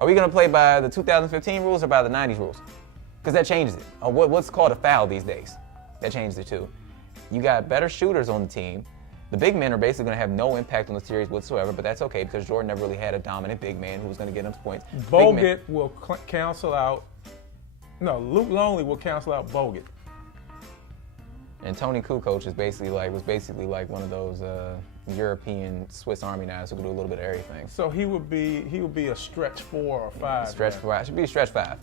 Are we going to play by the 2015 rules or by the 90s rules? Because that changes it. Or what's called a foul these days. That changes it too. You got better shooters on the team. The big men are basically going to have no impact on the series whatsoever, but that's okay because Jordan never really had a dominant big man who was going to get him points. Bogut will cancel out. No, Luke Longley will cancel out Bogut. And Tony Kukoc was basically like one of those European Swiss Army knives who could do a little bit of everything. So he would be a stretch 4 or 5. Stretch 4. Should be a stretch 5.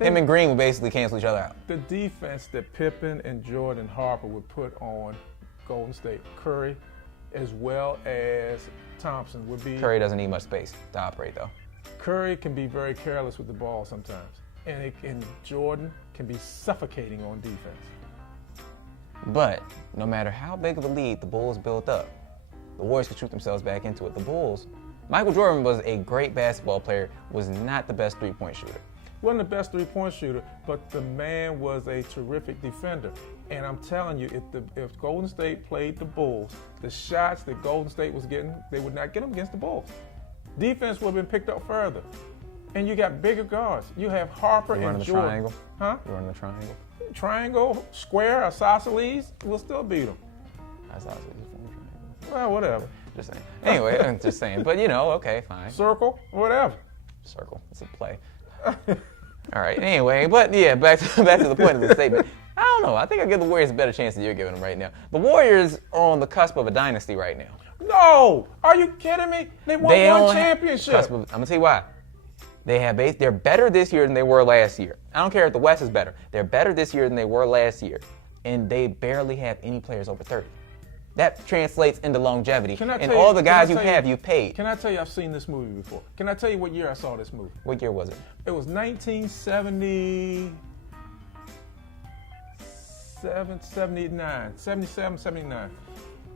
Him and Green would basically cancel each other out. The defense that Pippen and Jordan and Harper would put on Golden State, Curry, as well as Thompson would be. Curry doesn't need much space to operate though. Curry can be very careless with the ball sometimes, and Jordan can be suffocating on defense. But no matter how big of a lead the Bulls built up, the Warriors could shoot themselves back into it. The Bulls, Michael Jordan was a great basketball player, was not the best three-point shooter. Wasn't the best three-point shooter, but the man was a terrific defender. And I'm telling you, if Golden State played the Bulls, the shots that Golden State was getting, they would not get them against the Bulls. Defense would have been picked up further. And you got bigger guards. You have Harper and Jordan. You running the triangle? Huh? You running the triangle? Triangle, square, isosceles, we'll still beat them. Isosceles from the triangle. Well, whatever. Just saying. Anyway, I'm just saying. But okay, fine. Circle, whatever. Circle. It's a play. All right. Anyway, but yeah, back to the point of the statement. I don't know. I think I give the Warriors a better chance than you're giving them right now. The Warriors are on the cusp of a dynasty right now. No! Are you kidding me? They won one championship. I'm gonna tell you why. They're better this year than they were last year. I don't care if the West is better. They're better this year than they were last year, and they barely have any players over 30. That translates into longevity. And all the guys you've paid. Can I tell you I've seen this movie before? Can I tell you what year I saw this movie? What year was it? It was 77, 79.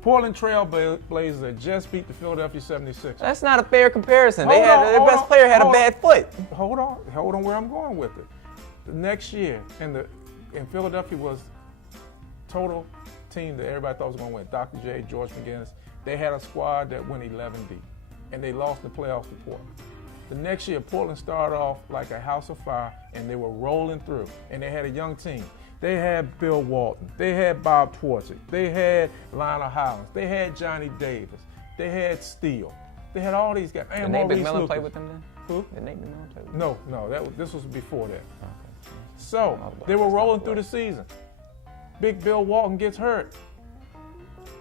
Portland Trail Blazers had just beat the Philadelphia 76ers. That's not a fair comparison. Their best player had a bad foot. Hold on where I'm going with it. The next year, and Philadelphia was total team that everybody thought was going to win. Dr. J, George McGinnis, they had a squad that went 11 deep, and they lost the playoffs to Portland. The next year, Portland started off like a house of fire, and they were rolling through, and they had a young team. They had Bill Walton. They had Bob Twarczyk. They had Lionel Hollins. They had Johnny Davis. They had Steele. They had all these guys. Did Nate McMillan play with them then? Who? Did Nate McMillan play with them? No. This was before that. Okay. So they were rolling through the season. Big Bill Walton gets hurt.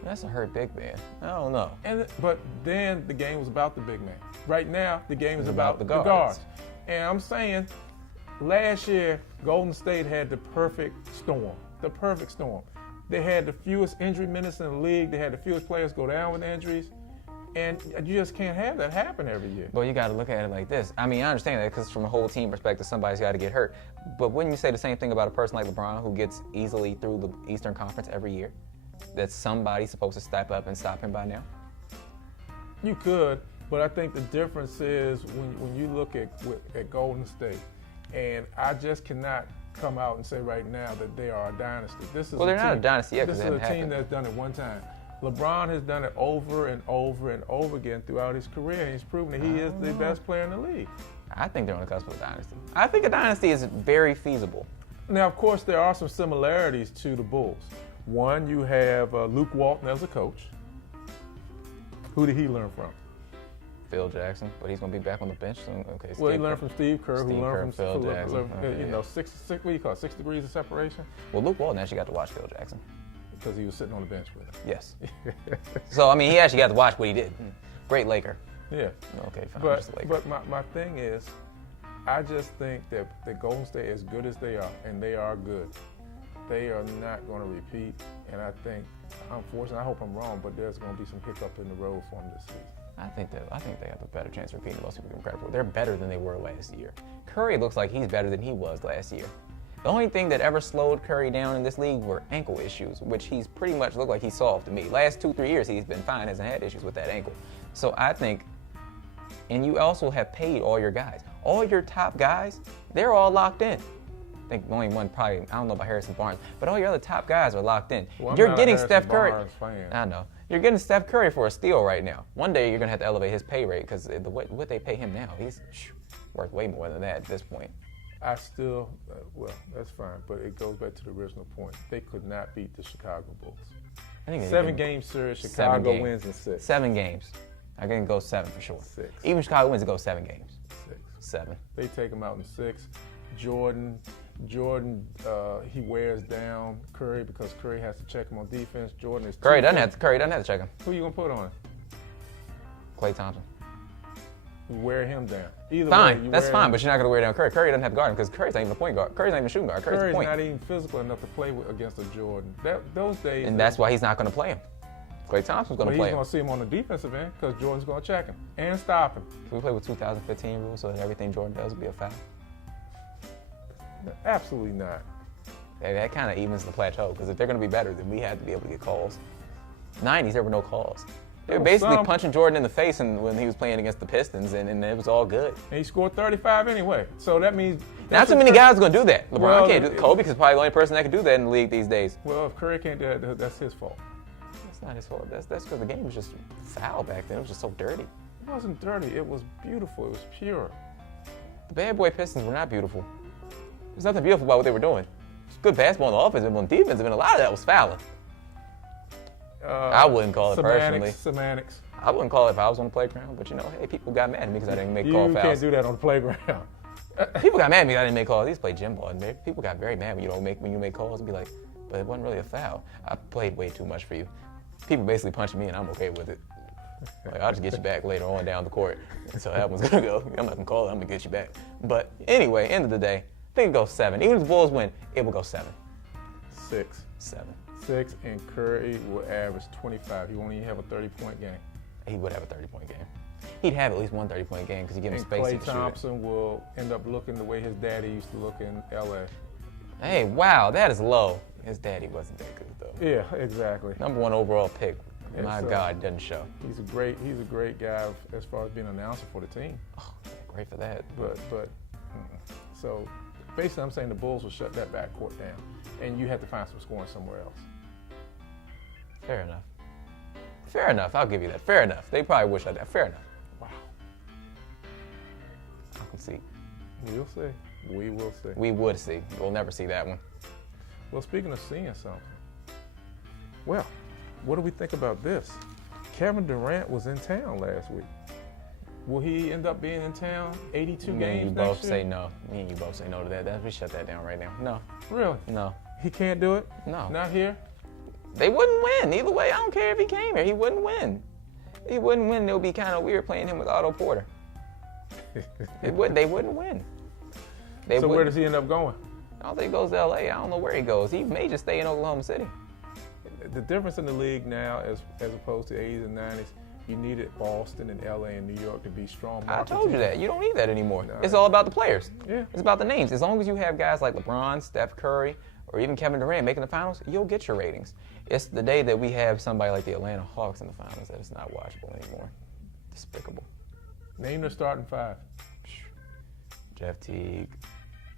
That's a hurt big man. I don't know. But then the game was about the big man. Right now, the game is about the guards. And I'm saying, last year, Golden State had the perfect storm. They had the fewest injury minutes in the league. They had the fewest players go down with injuries. And you just can't have that happen every year. Well, you got to look at it like this. I mean, I understand that because from a whole team perspective, somebody's got to get hurt. But wouldn't you say the same thing about a person like LeBron who gets easily through the Eastern Conference every year? That somebody's supposed to step up and stop him by now? You could, but I think the difference is when you look at Golden State, and I just cannot come out and say right now that they are a dynasty. They're not a dynasty yet. This is a team that's done it one time. LeBron has done it over and over and over again throughout his career. He's proven that he is the best player in the league. I think they're on the cusp of a dynasty. I think a dynasty is very feasible. Now, of course, there are some similarities to the Bulls. One, you have Luke Walton as a coach. Who did he learn from? Phil Jackson, but he's going to be back on the bench soon. Okay. Well, he learned from Steve Kerr, who learned from Phil Jackson. What do you call it, 6 degrees of separation? Well, Luke Walton actually got to watch Phil Jackson. Because he was sitting on the bench with him. Yes. So, I mean, he actually got to watch what he did. Great Laker. Yeah. Okay, fine. But my thing is, I just think that Golden State, as good as they are, and they are good, they are not going to repeat. And I think, unfortunately, I hope I'm wrong, but there's going to be some hiccup in the road for them this season. I think they have a better chance of repeating than most people give them credit for. They're better than they were last year. Curry looks like he's better than he was last year. The only thing that ever slowed Curry down in this league were ankle issues, which he's pretty much looked like he solved to me. Last 2-3 years, he's been fine, hasn't had issues with that ankle. So I think, and you also have paid all your guys. All your top guys, they're all locked in. I think only one probably, I don't know about Harrison Barnes, but all your other top guys are locked in. Well, You're getting Steph Curry. Fan. I know. You're getting Steph Curry for a steal right now. One day you're going to have to elevate his pay rate because what they pay him now, he's worth way more than that at this point. I still, well, that's fine, but it goes back to the original point. They could not beat the Chicago Bulls. I think 7-game series, Chicago wins in 6. 7 games. I can go 7 for sure. 6. Even Chicago wins, it goes 7 games. 6. 7. They take him out in 6. Jordan, he wears down Curry because Curry has to check him on defense. Jordan is Curry doesn't have to check him. Who you gonna put on? Klay Thompson. You wear him down. Either fine, way, that's fine, but you're not gonna wear down Curry. Curry doesn't have to guard him because Curry's not even a point guard. Curry's not even a shooting guard. Curry's not even physical enough to play against a Jordan. Those days. And that's why he's not gonna play him. Klay Thompson's gonna play him. He's gonna see him on the defensive end because Jordan's gonna check him and stop him. Can we play with 2015 rules so that everything Jordan does will be a foul? Absolutely not. That kind of evens the plateau because if they're going to be better, then we had to be able to get calls. 90s, there were no calls. They were basically punching Jordan in the face when he was playing against the Pistons, and it was all good. And he scored 35 anyway. So that means... Not too many guys are going to do that. LeBron can't do it. Kobe is probably the only person that can do that in the league these days. Well, if Curry can't do that, that's his fault. That's not his fault. That's because the game was just foul back then. It was just so dirty. It wasn't dirty. It was beautiful. It was pure. The bad boy Pistons were not beautiful. There's nothing beautiful about what they were doing. It's good basketball on the offense, but on defense, a lot of that was fouling. I wouldn't call it personally. Semantics. I wouldn't call it if I was on the playground, but hey, people got mad at me because I didn't make call fouls. You can't do that on the playground. People got mad at me because I didn't make calls. I used to play gym ball, and people got very mad when you make calls and be like, but it wasn't really a foul. I played way too much for you. People basically punching me, and I'm okay with it. Like, I'll just get you back later on down the court. And so that one's gonna go. I'm not gonna call it. I'm gonna get you back. But anyway, end of the day, I think it goes 7. Even if the Bulls win, it will go 7. 6. 7. 6, and Curry will average 25. He won't even have a 30-point game. He would have a 30-point game. He'd have at least one 30-point game because he give him space to shoot. Klay Thompson will end up looking the way his daddy used to look in L.A. Hey, wow, that is low. His daddy wasn't that good though. Yeah, exactly. #1 overall pick. My God, doesn't show. He's a great guy as far as being an announcer for the team. Oh, great for that. But so basically, I'm saying the Bulls will shut that backcourt down, and you have to find some scoring somewhere else. Fair enough. Fair enough. I'll give you that. Fair enough. They probably wish I did. Fair enough. Wow. I can see. We'll see. We will see. We would see. We'll never see that one. Well, speaking of seeing something, well, what do we think about this? Kevin Durant was in town last week. Will he end up being in town 82 games next year? Me and you both say no. Me and you both say no to that. We shut that down right now. No. Really? No. He can't do it? No. Not here? They wouldn't win. Either way, I don't care if he came here. He wouldn't win. He wouldn't win. It would be kind of weird playing him with Otto Porter. They wouldn't win. So where does he end up going? I don't think he goes to L.A. I don't know where he goes. He may just stay in Oklahoma City. The difference in the league now, as opposed to 80s and 90s, you needed Boston and LA and New York to be strong markets. I told you that. You don't need that anymore. No, it's all about the players. Yeah. It's about the names. As long as you have guys like LeBron, Steph Curry, or even Kevin Durant making the finals, you'll get your ratings. It's the day that we have somebody like the Atlanta Hawks in the finals that it's not watchable anymore. Despicable. Name their starting 5. Jeff Teague,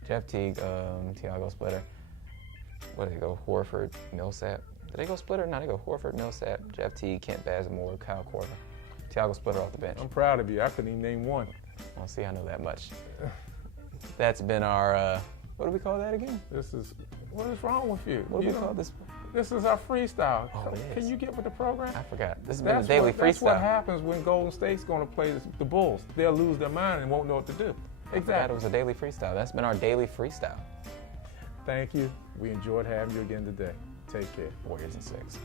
Thiago Splitter. Where did they go? Horford, Millsap. Did they go Splitter? No, they go Horford, Millsap, Jeff Teague, Kent Bazemore, Kyle Korver. Thiago Splitter off the bench. I'm proud of you. I couldn't even name one. Well, see, I know that much. That's been our, what do we call that again? What is wrong with you? What do we call this? This is our freestyle. Oh, it is. Can you get with the program? I forgot. This has been a daily freestyle. That's what happens when Golden State's going to play the Bulls. They'll lose their mind and won't know what to do. Exactly. It was a daily freestyle. That's been our daily freestyle. Thank you. We enjoyed having you again today. Take care. Warriors in 6.